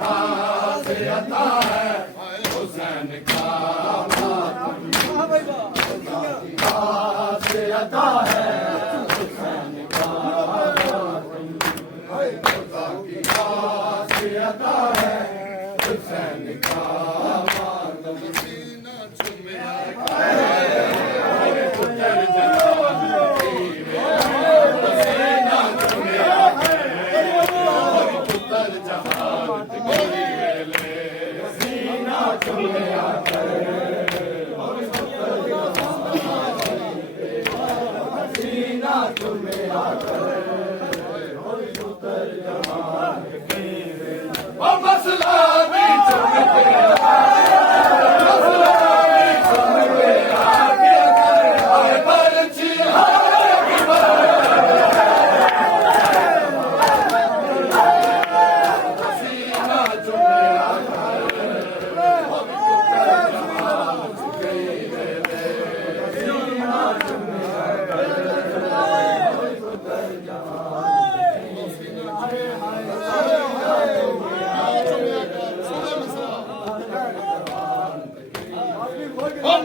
खासियता है हुसैन का खासियता है हुसैन का खुदा की खासियता है हुसैन का सीना चुमिया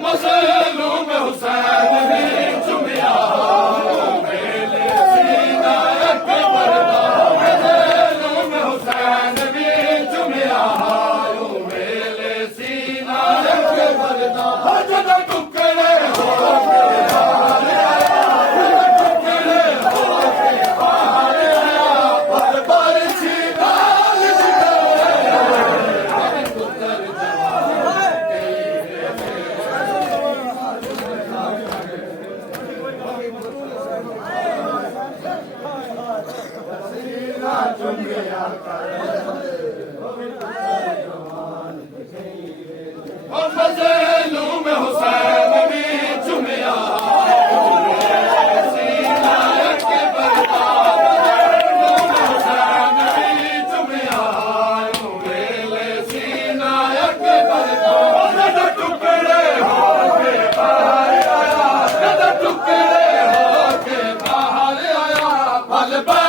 मसलूम हुसैन भी चुमिया मेले सीना अकबर मसलूम हुसैन भी चुमिया मेले सीना अकबर जद टुकड़े हो मज़लूम हुसैन भी चुमिया सीना अकबर मज़लूम हुसैन भी चुमिया मेले सीना अकबर जद टुकड़े हो के बाहर आया जद टुकड़े हो के बाहर आया पल पर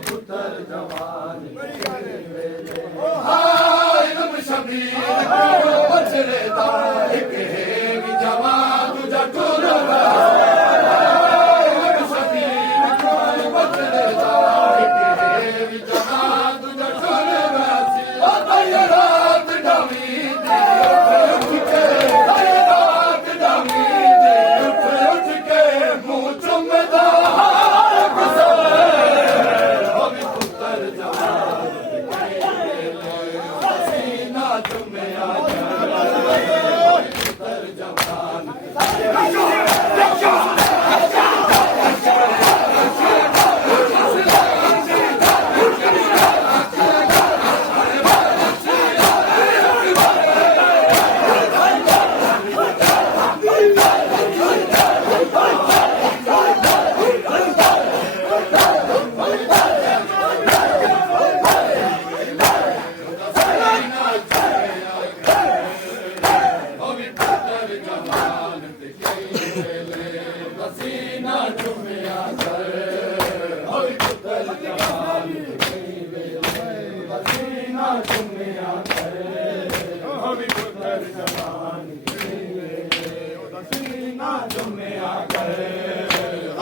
पुत्र जवान